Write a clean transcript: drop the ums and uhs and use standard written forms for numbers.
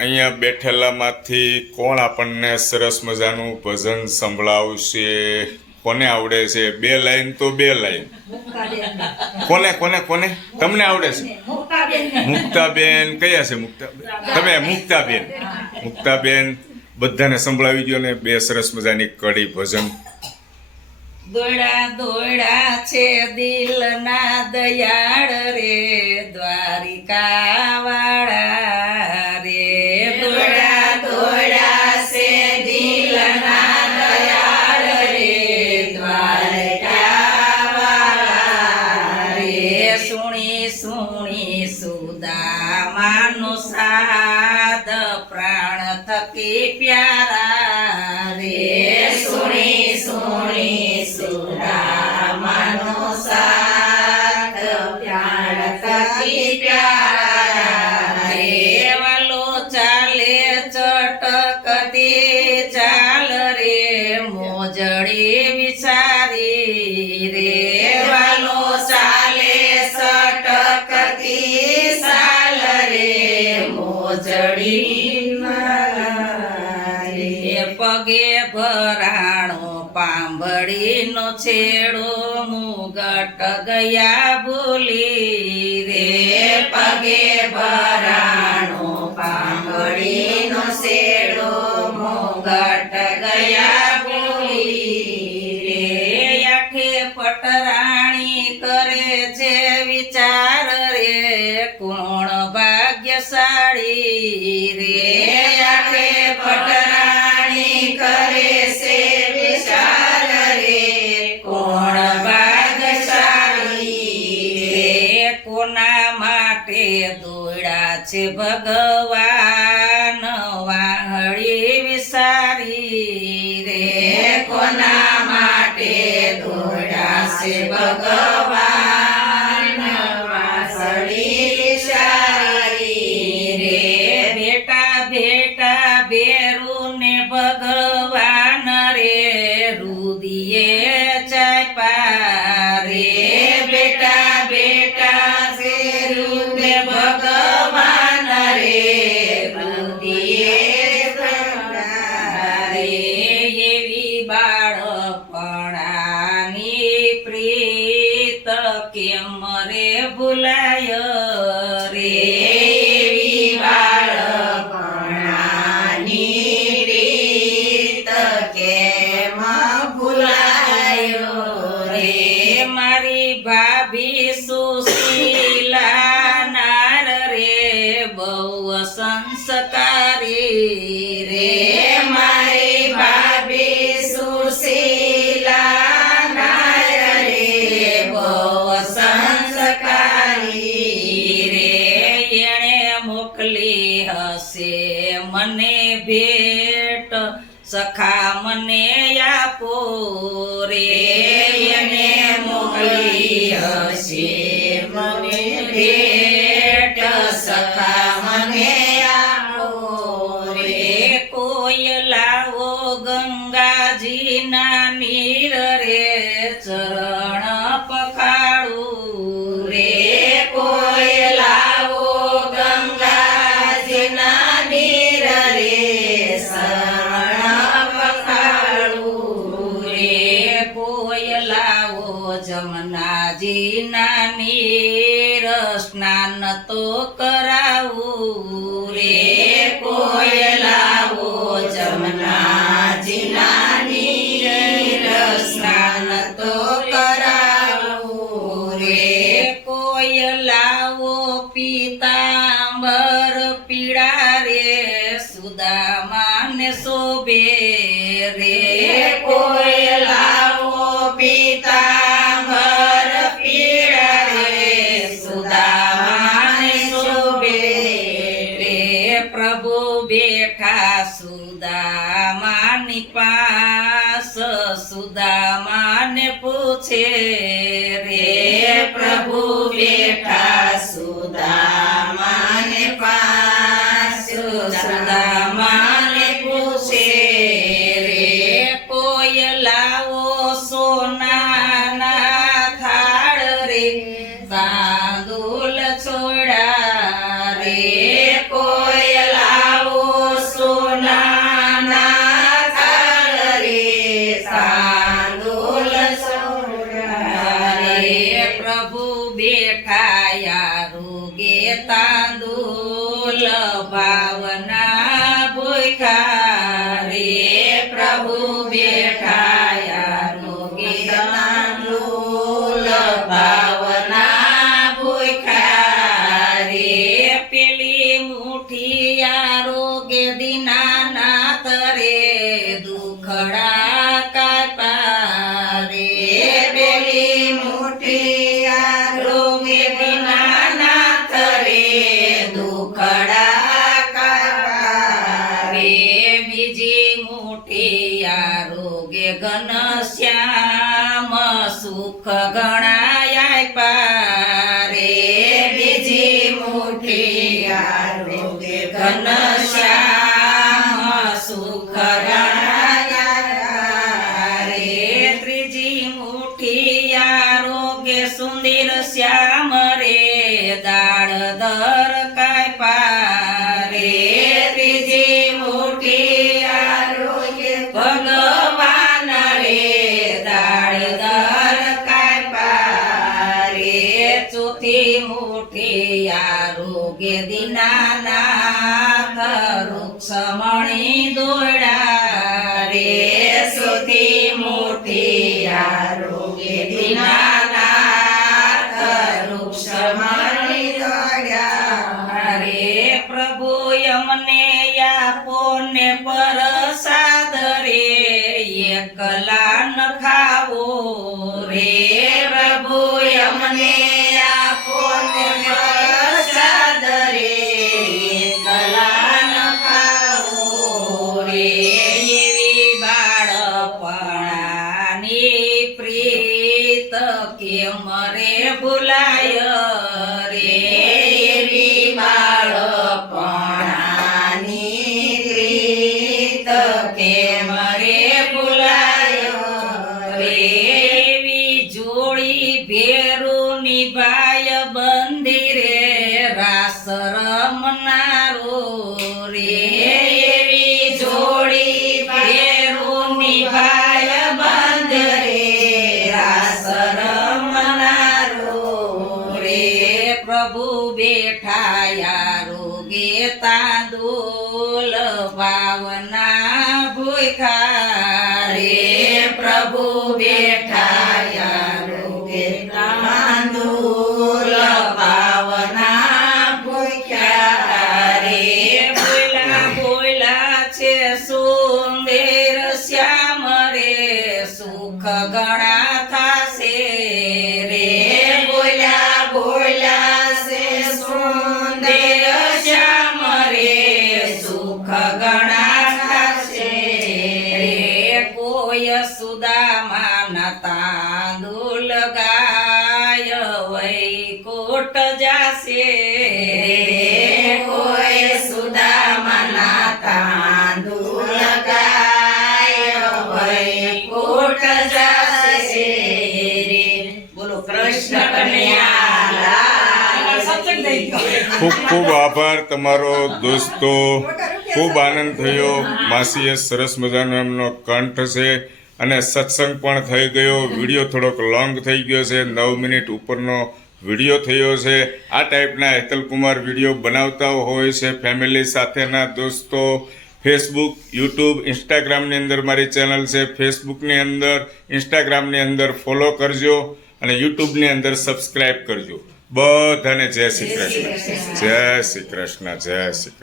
અહીંયા બેઠેલામાંથી કોણ આપણને સરસ મજાનું ભજન સંભળાવશે? કોને આવડે છે? બે લાઈન તો બે લાઈન. કોને કોને કોને તમને આવડે છે? મુક્તાબેન. કયા છે મુક્તાબેન? તમે મુક્તાબેન. મુક્તાબેન બધાને સંભળાવી દો ને બે સરસ મજાની કડી ભજન. દોડા દોડા છે દિલના દયાળ રે દ્વારિકા વાળા રે. દોડા દોડા છે દિલના દયાળ રે દ્વારિકા વાળા રે. સુણી સુણી સુદામાનું સાદ પ્રાણ થકી પ્યારા રે. સુણી સુણી સુદામાનો સાથ પ્યાર થકી પ્યારા રે. વાલો ચાલે ચટકતી ચાલ રે મોજડી વિચારી રે. વાલો ચાલે ચટકતી ચાલ રે મોજડી પગે ભરાણો પાંભળીનો છેડો મુગટ ગયા ભૂલી રે. પગે ભરાણો પાંભળીનો છેડો મુગટ ગયા ભૂલી રે. આખે પટરાણી કરે છે વિચાર રે કોણ ભાગ્યશાળી રે. આખે પટરાણી કરે છે વિચાર રે કોણ ભાગ્યશાળી રે. કોના માટે દોડ્યા છે ભગવાન વાહળી વિસારી રે. કોના માટે દોડ્યા છે ભગવાન વાસળી વિસારી રે. બેટા બેટા બેરું ને ભગવાન રે રુદિયે ચાપ્યા રે. બેટા બેટા બેરું ને ભગવાન રે રુદિયે ચાપ્યા રે. એવી બાળપણાની પ્રીત કેમ રે ભૂલાય રે. એવી બાળપણાની પ્રીત કેમ ભૂલાયો રે. મારી ભાભી સુશીલા નાર રે બહુ સંસ્કારી રે. મારી ભાભી સુશીલા નાર રે બહુ સંસ્કારી રે. એણે મોકલી હશે મને ભેટ સખા મને આપો રે. એને મોકલી હશે મને ભેટ સખા મને આપો રે. કોઈ લાવો ગંગાજીના નીર રે ચરણ પખાડું રે. કોઈ લાવો ગંગાજીના નીર રે શરણ પખાડું રે. કોઈ લાવો જમનાજીના નીર સ્નાન તો કરાવું રે. કોઈ લાવો જમનાજીના નીર સ્નાન તો કરાવું રે. કોઈ લાવો પીતાંબર પીળા રે સુદામાને શોભે રે. કોઈ લાવો પીતાંબર પીળા રે સુદામાને શોભે રે. પ્રભુ બેઠા સુદામાની પાસ સુદામાને પૂછે રે. પ્રભુ બેઠા સુદામાને પાસ સુદામાને પૂછે રે. કોઈ લાવો સોનાના થાળ રે તાંદુલ છોડા રે. કોઈ લાવો ભાવના ભૂખ્યા રે પ્રભુ બેઠાયા રોગીના ડોલ ભાવના ભૂખ્યા રે પેલી મુઠ્ઠી આરોગ્ય દીનાનાથ રે દુખડા કાપા રે પેલી મુઠ્ઠી આરોગ્ય દીનાનાથ રે દુખડા કાપા રે બીજી મુઠ્ઠી આરોગ્ય ઘનશ્યામ સુખ ગણાય પારે બીજી મુઠ્ઠી આરોગ્ય ઘનશ્યામ સુખ ગણાય રે ત્રીજી મુઠ્ઠી આરોગ્ય સુંદર શ્યામ રે દાળ દર કાપા રે ત્રીજી મુઠ્ઠી આરોગ્ય ભગવાન રે દાળ દર કાપા રે ચોથી મુઠ્ઠી આરોગ્ય દીનાનાથ વૃક્ષમણી દોડા રે ચોથી મુઠ્ઠી આરોગ્ય દીનાનાથ વૃક્ષમણી દોડા રે પ્રભુ અમને આપો ને પ્રસાદ રે એકલા ન ખાવો રે પ્રભુ અમને આપો ને પ્રસાદ રે એકલા ન ખાવો રે એવી બાળપણાની પ્રીત કેમ રે ભૂલાય રે એવી બાળપણાની પ્રીત કેમ રે ભૂલાય રે એવી જોડી ભેરું નિભાય બંદીરે રાસ રમનારો રે એવી જોડી ભેરું નિભાય બંદરે રાસ રમનારો રે પ્રભુ બેઠાયા રોગે તાંદુલ ભાવના ભૂખ્યા રે પ્રભુ બેઠાયા રોગે તાંદુલ ભાવના ભૂખ્યા રે બોલા બોલા છે સુંદર શ્યામ રે સુખ ગણા થાશે રે બોલા બોલા છે સુંદર શ્યામ રે સુખ ગણા થાશે રે કોઈ સુદામાના તાંદુલ ગાય વૈકુટ જાશે રે કોઈ સુદામાના તાંદુલ ગાય વૈકુટ જાશે રે બોલો કૃષ્ણ કનૈયા લાલ સત્સંગ થઈ ગયો. ખૂબ ખૂબ આભાર તમારો દોસ્તો. ખૂબ આનંદ થયો. માસીએ સરસ મજાનો એમનો કંઠ છે અને સત્સંગ પણ થઈ ગયો. વિડીયો થોડોક લોંગ થઈ ગયો છે, 9 મિનિટ ઉપરનો વિડીયો થયો છે. આ ટાઈપના હેતલકુમાર વિડીયો બનાવતા હોય છે ફેમિલી સાથેના દોસ્તો. ફેસબુક, યુટ્યુબ, ઇન્સ્ટાગ્રામની અંદર મારી ચેનલ છે. ફેસબુકની અંદર, ઇન્સ્ટાગ્રામની અંદર ફોલો કરજો અને યુટ્યુબની અંદર સબસ્ક્રાઈબ કરજો. બધાને જય શ્રી કૃષ્ણ. જય શ્રી કૃષ્ણ. જય શ્રી કૃષ્ણ.